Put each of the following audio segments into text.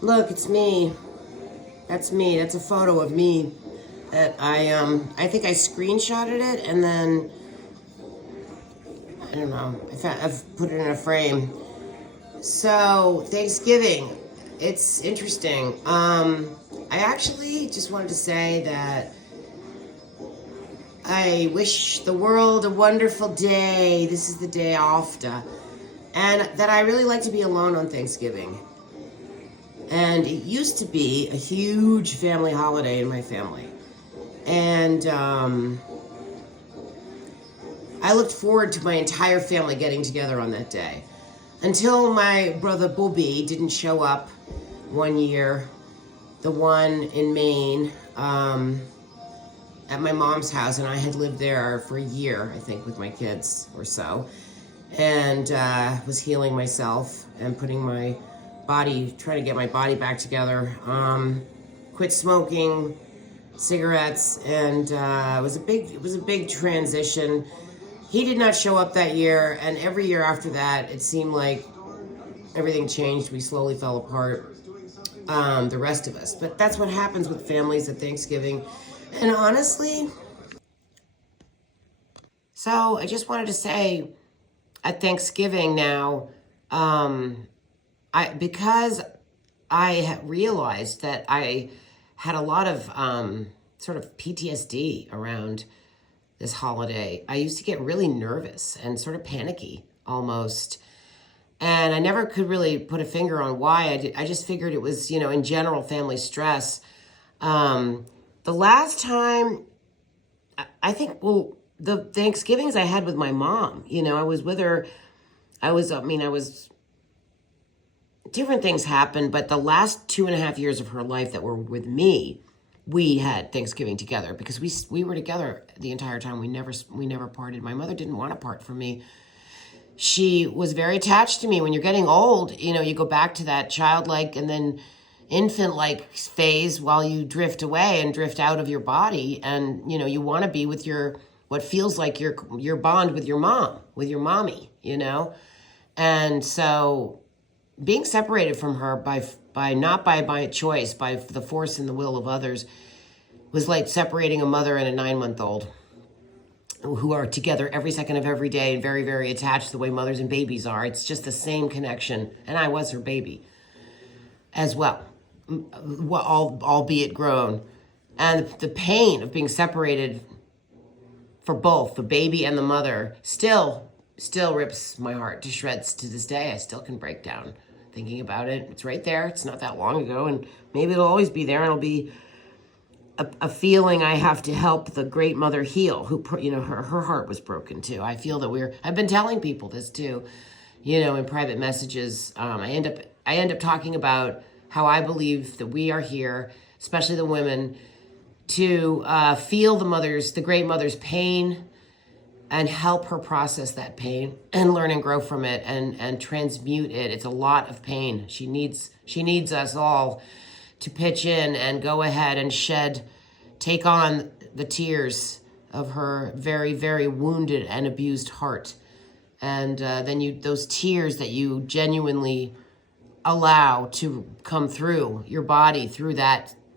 Look, it's me. That's me. That's a photo of me. That I think I screenshotted it and then I don't know. I've put it in a frame. So Thanksgiving, it's interesting. I actually just wanted to say that I wish the world a wonderful day. This is the day after, and that I really like to be alone on Thanksgiving. And it used to be a huge family holiday in my family. And I looked forward to my entire family getting together on that day. Until my brother Bobby didn't show up one year, the one in Maine, at my mom's house, and I had lived there for a year, I think, with my kids or so, and was healing myself and putting my body, trying to get my body back together. Quit smoking cigarettes, and it was a big transition. He did not show up that year, and every year after that, it seemed like everything changed. We slowly fell apart, the rest of us. But that's what happens with families at Thanksgiving. And honestly, so I just wanted to say at Thanksgiving now, because I realized that I had a lot of sort of PTSD around this holiday. I used to get really nervous and sort of panicky almost. And I never could really put a finger on why. I just figured it was, in general, family stress. The last time, I think, well, the Thanksgivings I had with my mom, I was with her. Different things happened, but the last 2.5 years of her life that were with me, we had Thanksgiving together because we were together the entire time. We never parted. My mother didn't want to part from me. She was very attached to me. When you're getting old, you go back to that childlike and then infant-like phase while you drift away and drift out of your body, and you want to be with what feels like your bond with your mom, with your mommy, and so being separated from her by not by my choice, by the force and the will of others, was like separating a mother and a 9-month-old who are together every second of every day and very, very attached the way mothers and babies are. It's just the same connection. And I was her baby as well, albeit grown. And the pain of being separated for both the baby and the mother still rips my heart to shreds to this day. I still can break down thinking about it. It's right there. It's not that long ago, and maybe it'll always be there, and it'll be a feeling I have to help the great mother heal, who, her heart was broken too. I feel that I've been telling people this too, in private messages. I end up talking about how I believe that we are here, especially the women, to feel the great mother's pain and help her process that pain and learn and grow from it and transmute it. It's a lot of pain. She needs us all to pitch in and go ahead and take on the tears of her very, very wounded and abused heart. And then those tears that you genuinely allow to come through your body, through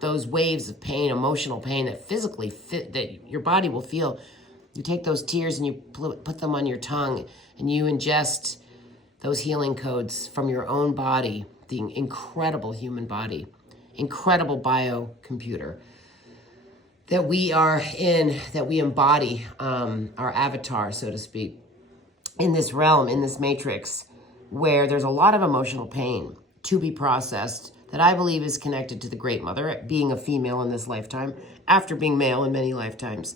those waves of pain, emotional pain that that your body will feel. You take those tears and you put them on your tongue and you ingest those healing codes from your own body, the incredible human body, incredible biocomputer that we are in, that we embody, our avatar, so to speak, in this realm, in this matrix, where there's a lot of emotional pain to be processed that I believe is connected to the Great Mother, being a female in this lifetime, after being male in many lifetimes.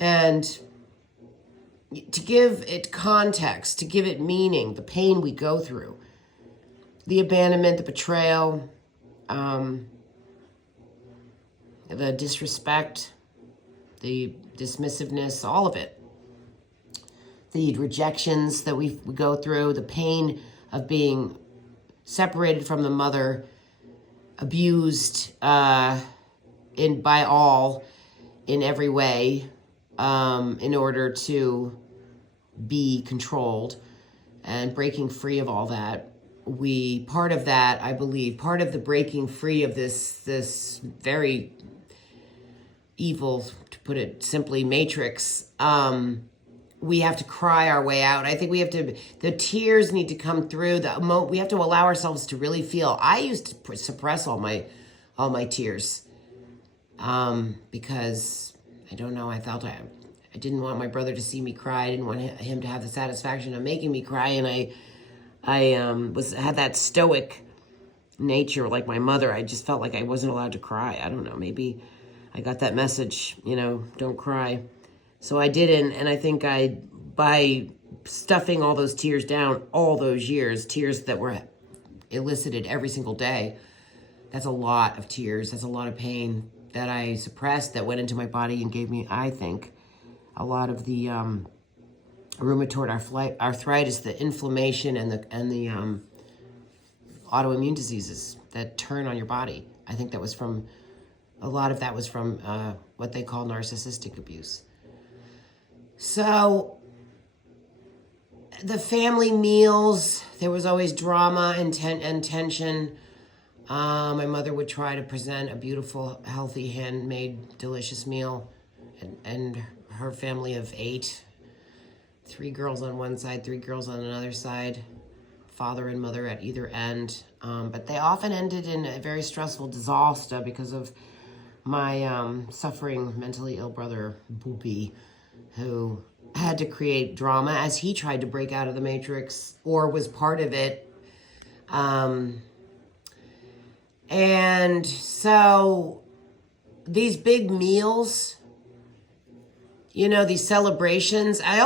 And to give it context, to give it meaning, the pain we go through, the abandonment, the betrayal, the disrespect, the dismissiveness, all of it. The rejections that we go through, the pain of being separated from the mother, abused by all in every way, in order to be controlled, and breaking free of all that part of that, I believe, part of the breaking free of this very evil, to put it simply, matrix, we have to cry our way out. I think we have to, the tears need to come through. We have to allow ourselves to really feel. I used to suppress all my tears, because I don't know, I felt I didn't want my brother to see me cry. I didn't want him to have the satisfaction of making me cry. And I had that stoic nature like my mother. I just felt like I wasn't allowed to cry. I don't know, maybe I got that message, don't cry. So I didn't, and I think by stuffing all those tears down all those years, tears that were elicited every single day, that's a lot of tears, that's a lot of pain that I suppressed, that went into my body and gave me, I think, a lot of the rheumatoid arthritis, the inflammation, and the autoimmune diseases that turn on your body. I think a lot of that was from what they call narcissistic abuse. So the family meals, there was always drama and tension. My mother would try to present a beautiful, healthy, handmade, delicious meal, and her family of 8, 3 girls on one side, 3 girls on another side, father and mother at either end. But they often ended in a very stressful disaster because of my suffering, mentally ill brother, Boopy, who had to create drama as he tried to break out of the matrix or was part of it. And so these big meals, these celebrations, I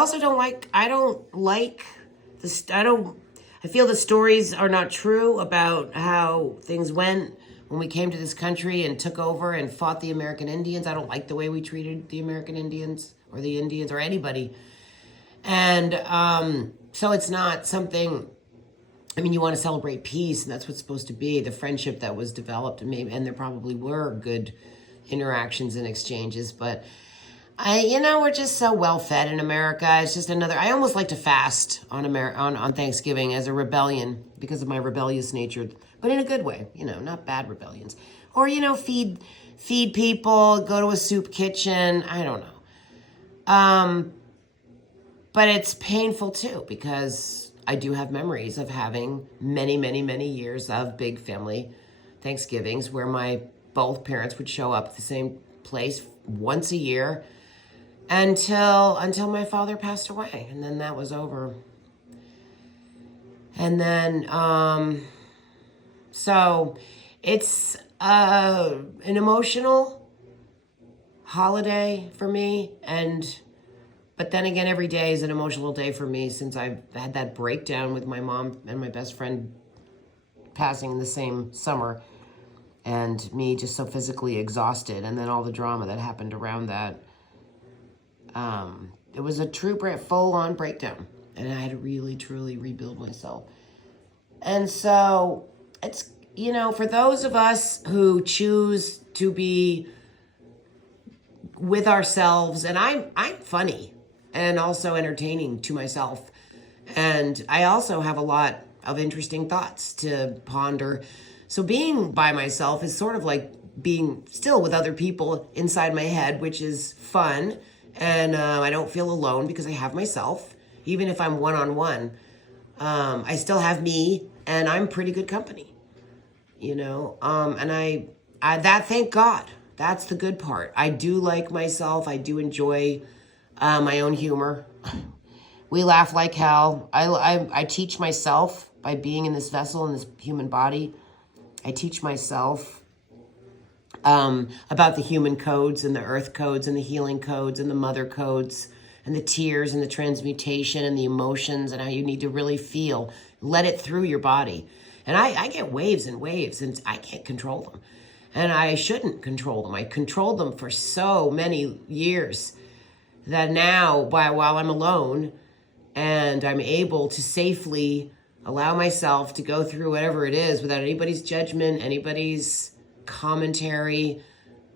feel the stories are not true about how things went when we came to this country and took over and fought the American Indians. I don't like the way we treated the American Indians or the Indians or anybody. And so it's not something, you want to celebrate peace, and that's what's supposed to be, the friendship that was developed, and there probably were good interactions and exchanges, but we're just so well fed in America. It's just I almost like to fast on Thanksgiving as a rebellion because of my rebellious nature, but in a good way, not bad rebellions. Or, feed people, go to a soup kitchen, I don't know. But it's painful too, because I do have memories of having many, many, many years of big family Thanksgivings where both parents would show up at the same place once a year until my father passed away, and then that was over. And then so it's an emotional holiday for me, but then again, every day is an emotional day for me since I've had that breakdown with my mom and my best friend passing in the same summer, and me just so physically exhausted, and then all the drama that happened around that. It was a true full-on breakdown, and I had to really, truly rebuild myself. And so it's, for those of us who choose to be with ourselves, and I'm funny and also entertaining to myself, and I also have a lot of interesting thoughts to ponder. So being by myself is sort of like being still with other people inside my head, which is fun. And I don't feel alone because I have myself. Even if I'm one-on-one, I still have me, and I'm pretty good company, and I thank God. That's the good part. I do like myself. I do enjoy my own humor. We laugh like hell. I teach myself by being in this vessel, in this human body. I teach myself about the human codes and the earth codes and the healing codes and the mother codes and the tears and the transmutation and the emotions and how you need to really feel. Let it through your body. And I get waves and waves, and I can't control them. And I shouldn't control them. I controlled them for so many years that now, while I'm alone and I'm able to safely allow myself to go through whatever it is without anybody's judgment, anybody's commentary.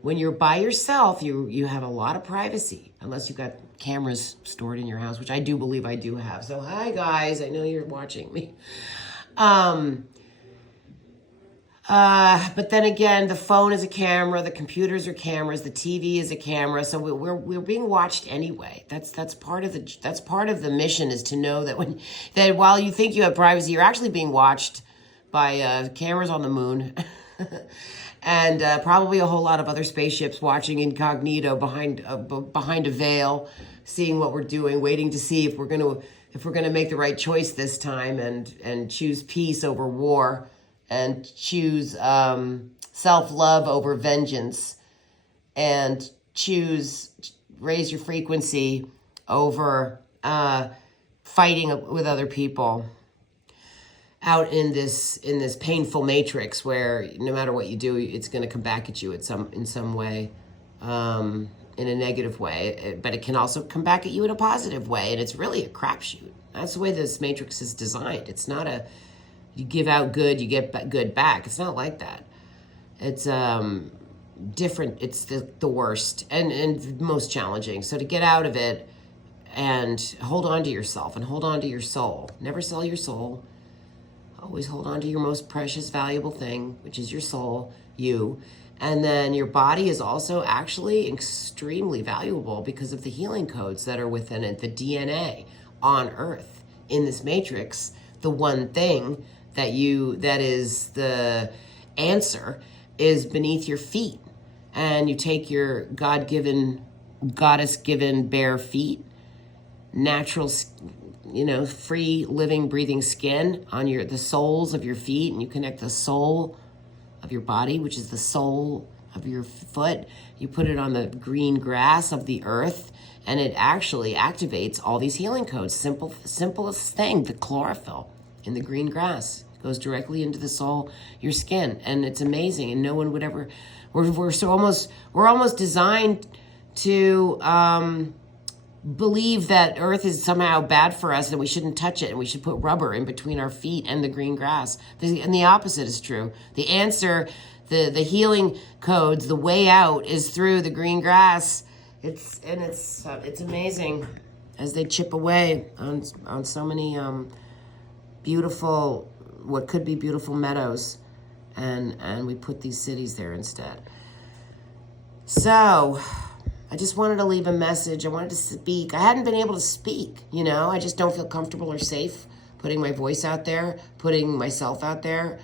When you're by yourself, you have a lot of privacy, unless you've got cameras stored in your house, which I do believe I do have. So hi guys, I know you're watching me. Um, but then again, the phone is a camera, the computers are cameras, the TV is a camera, so we're being watched anyway. That's part of the mission, is to know that while you think you have privacy, you're actually being watched by cameras on the moon, and probably a whole lot of other spaceships watching incognito behind a veil, seeing what we're doing, waiting to see if we're gonna make the right choice this time and choose peace over war, and choose self-love over vengeance, and raise your frequency over fighting with other people out in this painful matrix where no matter what you do, it's going to come back at you in some way, in a negative way. But it can also come back at you in a positive way, and it's really a crapshoot. That's the way this matrix is designed. It's not you give out good, you get good back. It's not like that. It's different. It's the worst and most challenging. So to get out of it and hold on to yourself and hold on to your soul. Never sell your soul. Always hold on to your most precious, valuable thing, which is your soul, you. And then your body is also actually extremely valuable because of the healing codes that are within it, the DNA on Earth in this matrix. The one thing that is the answer is beneath your feet. And you take your God-given, goddess-given bare feet, natural, free, living, breathing skin on the soles of your feet, and you connect the soul of your body, which is the soul of your foot. You put it on the green grass of the earth, and it actually activates all these healing codes. Simplest thing, the chlorophyll in the green grass goes directly into the soul, your skin, and it's amazing. And no one would ever. We're almost designed to believe that Earth is somehow bad for us and we shouldn't touch it, and we should put rubber in between our feet and the green grass. And the opposite is true. The answer, the healing codes, the way out is through the green grass. It's amazing as they chip away on so many beautiful, what could be beautiful meadows, and we put these cities there instead. So I just wanted to leave a message. I wanted to speak. I hadn't been able to speak, I just don't feel comfortable or safe putting my voice out there, putting myself out there.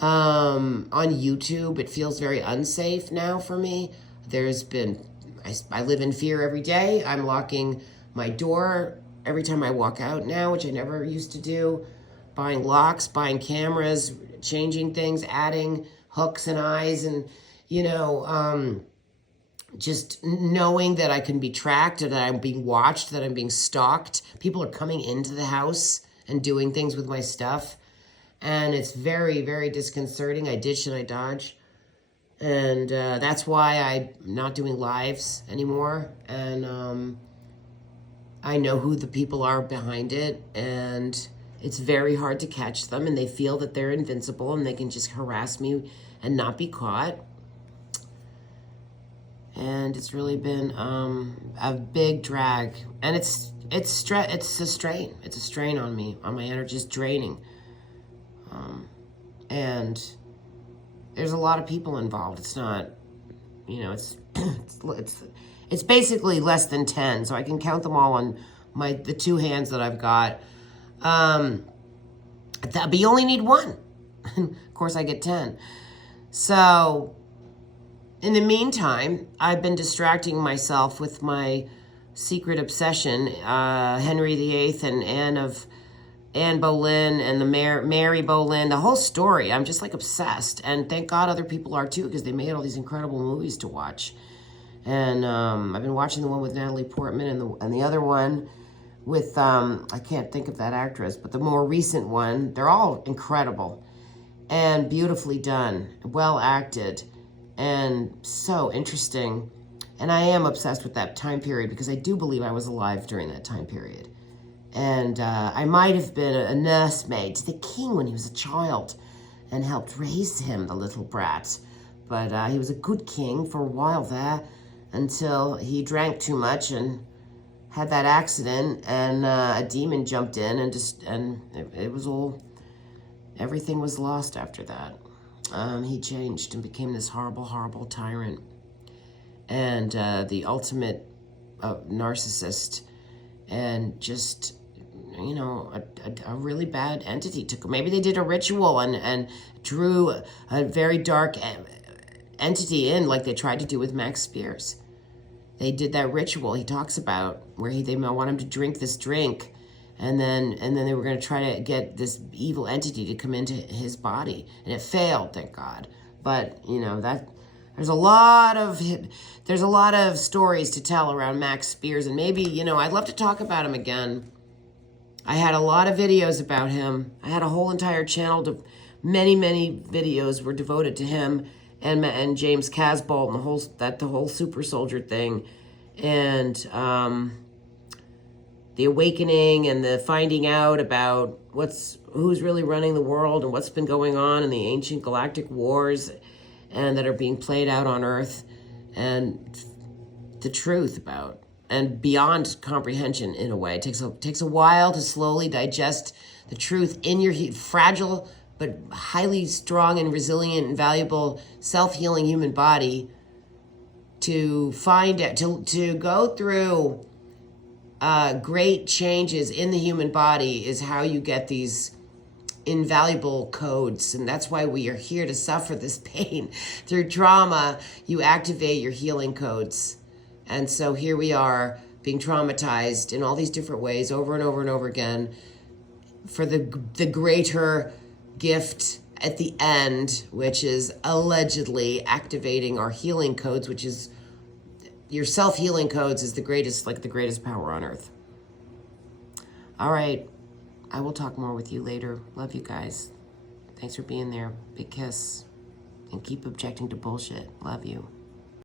On YouTube, it feels very unsafe now for me. I live in fear every day. I'm locking my door every time I walk out now, which I never used to do. Buying locks, buying cameras, changing things, adding hooks and eyes, and, just knowing that I can be tracked, and that I'm being watched, that I'm being stalked. People are coming into the house and doing things with my stuff. And it's very, very disconcerting. I did, should I dodge? And that's why I'm not doing lives anymore. And I know who the people are behind it. And it's very hard to catch them. And they feel that they're invincible and they can just harass me and not be caught. And it's really been a big drag. And it's a strain. It's a strain on me, on my energy. It's draining. And there's a lot of people involved. It's not, it's basically less than 10. So I can count them all on the two hands that I've got. But you only need one. Of course I get 10. So in the meantime, I've been distracting myself with my secret obsession, Henry VIII and Anne Boleyn and the Mary Boleyn, the whole story. I'm just obsessed, and thank God other people are too, because they made all these incredible movies to watch. And I've been watching the one with Natalie Portman and the other one with I can't think of that actress, but the more recent one. They're all incredible and beautifully done, well acted, and so interesting. And I am obsessed with that time period because I do believe I was alive during that time period. And I might have been a nursemaid to the king when he was a child and helped raise him, the little brat. But he was a good king for a while there until he drank too much and had that accident, and a demon jumped in and it was all everything was lost after that. He changed and became this horrible, horrible tyrant. And the ultimate narcissist. And just, you know, a really bad entity. Maybe they did a ritual and drew a very dark entity in, like they tried to do with Max Spears. They did that ritual he talks about where they want him to drink this drink, and then they were going to try to get this evil entity to come into his body, and it failed, thank God. But you know that there's a lot of stories to tell around Max Spears, and maybe, you know, I'd love to talk about him again. I had a lot of videos about him. I had a whole entire channel. Many videos were devoted to him and James Casbolt and the whole super soldier thing, and the awakening and the finding out about who's really running the world and what's been going on in the ancient galactic wars and that are being played out on Earth, and the truth about and beyond comprehension in a way. It takes a while to slowly digest the truth in your fragile but highly strong and resilient and valuable self-healing human body to find it, to go through great changes in the human body is how you get these invaluable codes. And that's why we are here to suffer this pain. Through trauma, you activate your healing codes. And so here we are being traumatized in all these different ways over and over and over again for the greater gift at the end, which is allegedly activating our healing codes, which is your self-healing codes is the greatest power on earth. All right. I will talk more with you later. Love you guys. Thanks for being there. Big kiss. And keep objecting to bullshit. Love you.